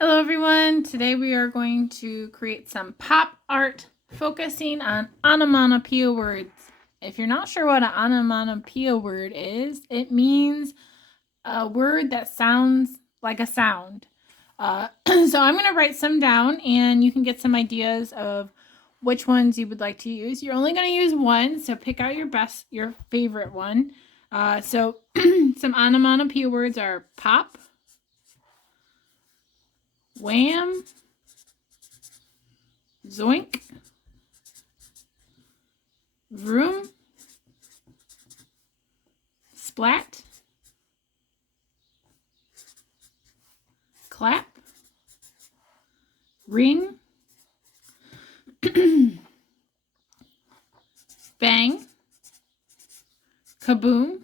Hello everyone, today we are going to create some pop art focusing on onomatopoeia words. If you're not sure what an onomatopoeia word is, it means a word that sounds like a sound. So I'm going to write some down and you can get some ideas of which ones you would like to use. You're only going to use one, so pick out your favorite one. So some onomatopoeia words are pop, wham, zoink, vroom, splat, clap, ring, bang, kaboom,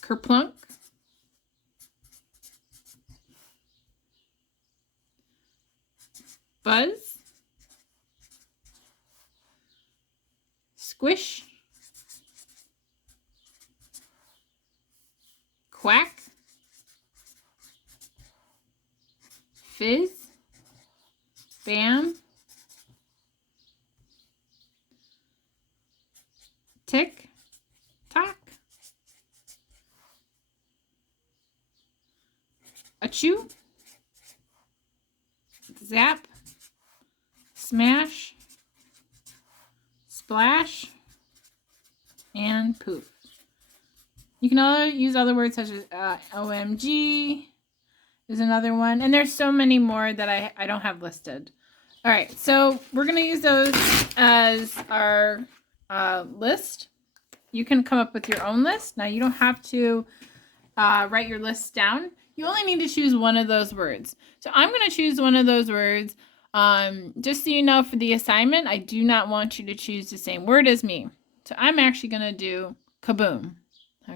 kerplunk, buzz, squish, quack, fizz, bam, tick, tock, achoo, zap, smash, splash, and poof. You can use other words such as OMG is another one. And there's so many more that I don't have listed. All right, so we're going to use those as our list. You can come up with your own list. Now, you don't have to write your list down. You only need to choose one of those words. So I'm going to choose one of those words. Just so you know, for the assignment, I do not want you to choose the same word as me. So I'm actually going to do kaboom.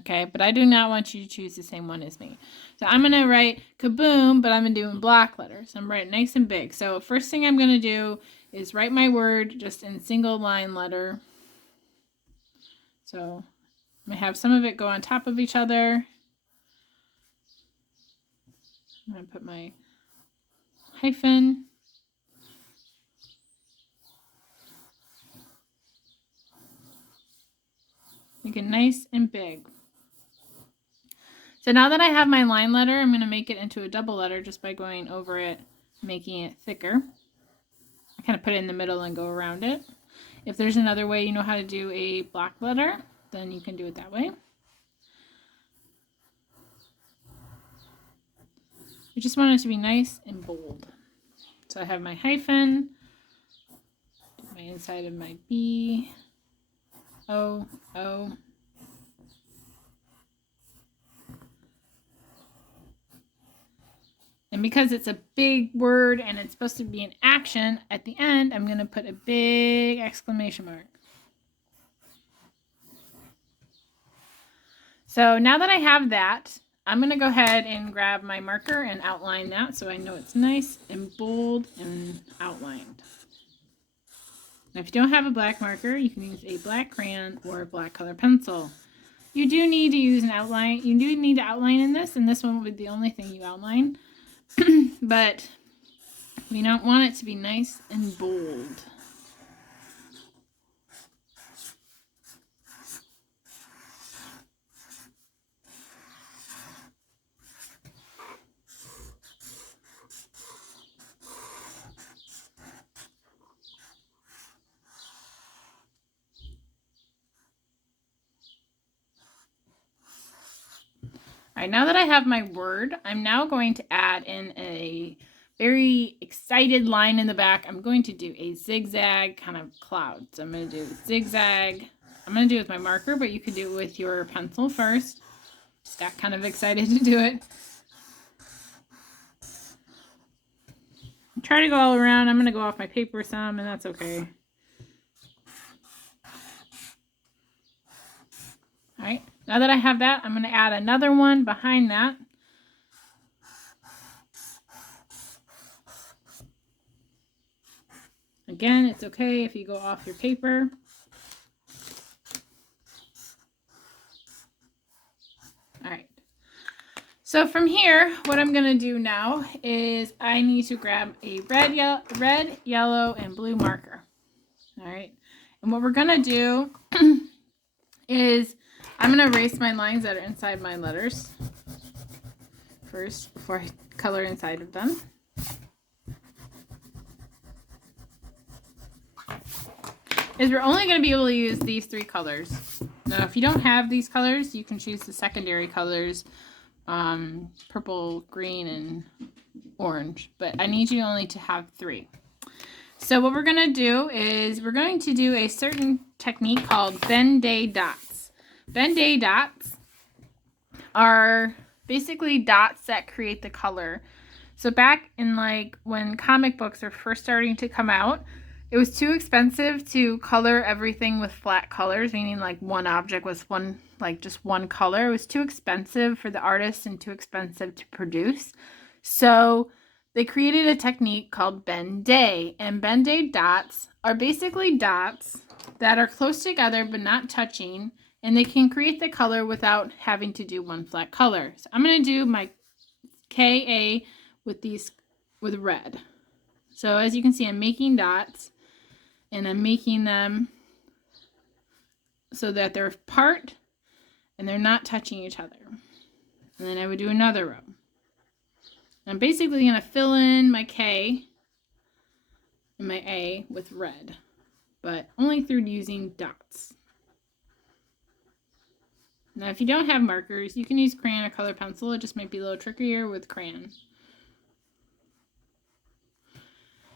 Okay, but I do not want you to choose the same one as me. So I'm going to write kaboom, but I'm going to do in block letters. I'm writing nice and big. So first thing I'm going to do is write my word just in single line letter. So I'm going to have some of it go on top of each other. I'm going to put my hyphen. Make it nice and big. So now that I have my line letter, I'm going to make it into a double letter just by going over it, making it thicker. I kind of put it in the middle and go around it. If there's another way you know how to do a block letter, then you can do it that way. I just want it to be nice and bold. So I have my hyphen, my inside of my B, O, O. And because it's a big word and it's supposed to be an action, at the end, I'm going to put a big exclamation mark. So now that I have that, I'm going to go ahead and grab my marker and outline that so I know it's nice and bold and outlined. Now, if you don't have a black marker, you can use a black crayon or a black color pencil. You do need to use an outline. You do need to outline in this, and this one will be the only thing you outline. But we don't want it to be nice and bold. All right, now that I have my word, I'm now going to add in a very excited line in the back. I'm going to do a zigzag kind of cloud. So I'm going to do zigzag. I'm going to do it with my marker, but you could do it with your pencil first. Just got kind of excited to do it. Try to go all around. I'm going to go off my paper some, and that's okay. All right, now that I have that, I'm going to add another one behind that. Again, it's okay if you go off your paper. All right. So from here, what I'm going to do now is I need to grab a red, yellow, and blue marker. All right. And what we're going to do is I'm going to erase my lines that are inside my letters first before I color inside of them. Is we're only going to be able to use these 3 colors. Now, if you don't have these colors, you can choose the secondary colors, purple, green, and orange. But I need you only to have 3. So what we're going to do is we're going to do a certain technique called Ben-Day dots. Ben-Day dots are basically dots that create the color. So back in like when comic books were first starting to come out, it was too expensive to color everything with flat colors, meaning like one object was just one color. It was too expensive for the artist and too expensive to produce. So they created a technique called Ben-Day, and Ben-Day dots are basically dots that are close together but not touching, and they can create the color without having to do one flat color. So I'm going to do my KA with red. So as you can see, I'm making dots, and I'm making them so that they're apart and they're not touching each other. And then I would do another row. I'm basically going to fill in my K and my A with red, but only through using dots. Now, if you don't have markers, you can use crayon or color pencil. It just might be a little trickier with crayon.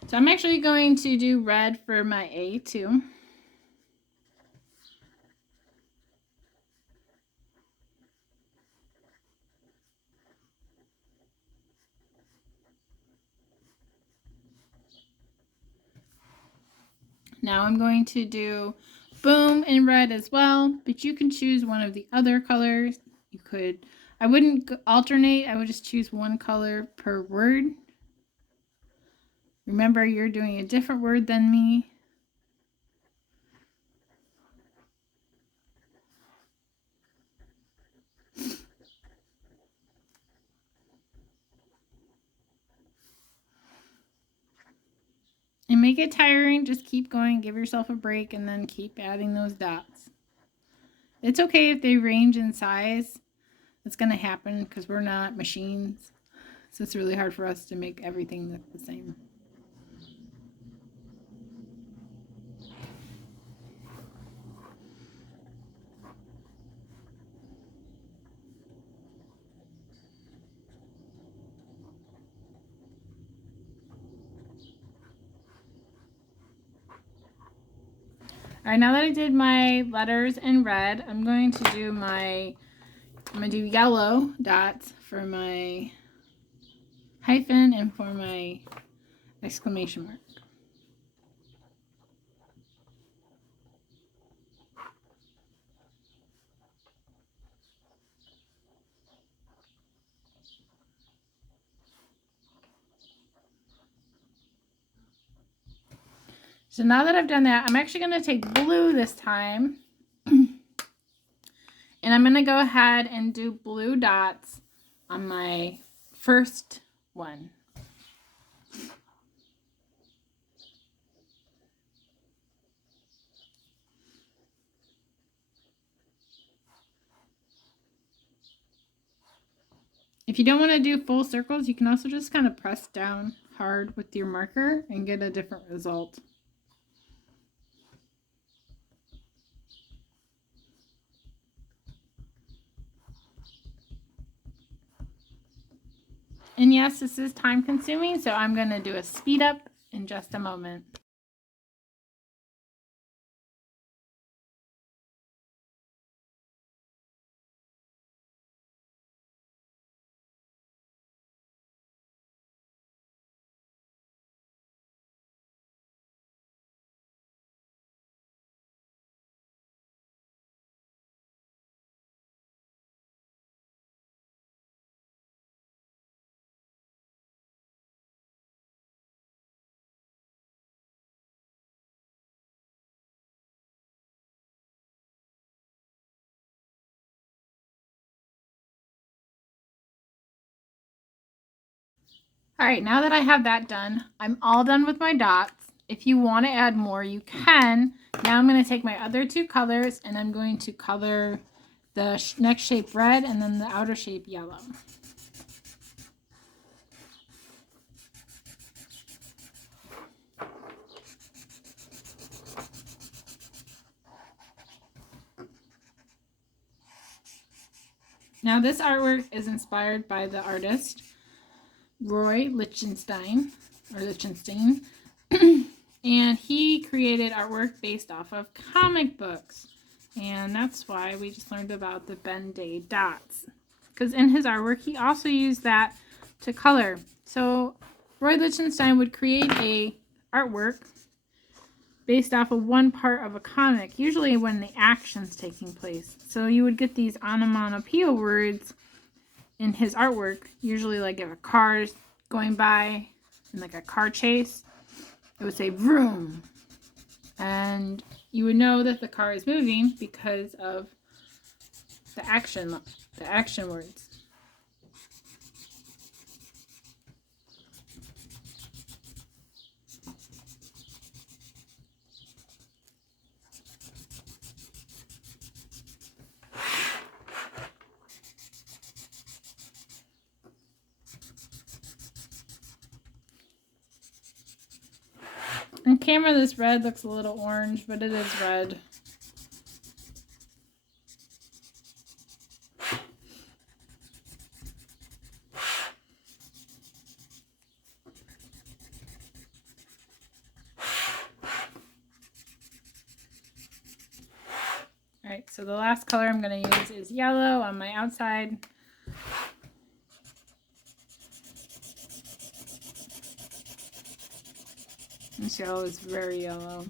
So I'm actually going to do red for my A too. Now I'm going to do boom in red as well, but you can choose one of the other colors. You could, I wouldn't alternate, I would just choose one color per word. Remember, you're doing a different word than me. And make it tiring, just keep going, give yourself a break, and then keep adding those dots. It's okay if they range in size. It's going to happen because we're not machines. So it's really hard for us to make everything look the same. All right, now that I did my letters in red, I'm going to do yellow dots for my hyphen and for my exclamation mark. So now that I've done that, I'm actually going to take blue this time. And I'm going to go ahead and do blue dots on my first one. If you don't want to do full circles, you can also just kind of press down hard with your marker and get a different result. And yes, this is time consuming, so I'm going to do a speed up in just a moment. All right, now that I have that done, I'm all done with my dots. If you want to add more, you can. Now I'm going to take my other two colors and I'm going to color the next shape red and then the outer shape yellow. Now this artwork is inspired by the artist Roy Lichtenstein, and he created artwork based off of comic books. And that's why we just learned about the Ben-Day dots. Because in his artwork, he also used that to color. So Roy Lichtenstein would create a artwork based off of one part of a comic, usually when the action's taking place. So you would get these onomatopoeia words in his artwork, usually like if a car's going by in like a car chase, it would say vroom. And you would know that the car is moving because of the action words. On camera, this red looks a little orange, but it is red. Alright, so the last color I'm going to use is yellow on my outside. This yellow is very yellow.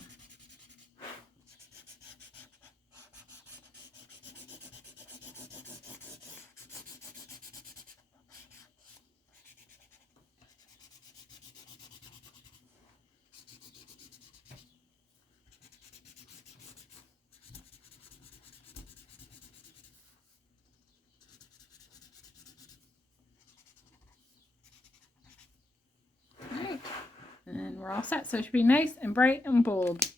Alright, and we're all set, so it should be nice and bright and bold.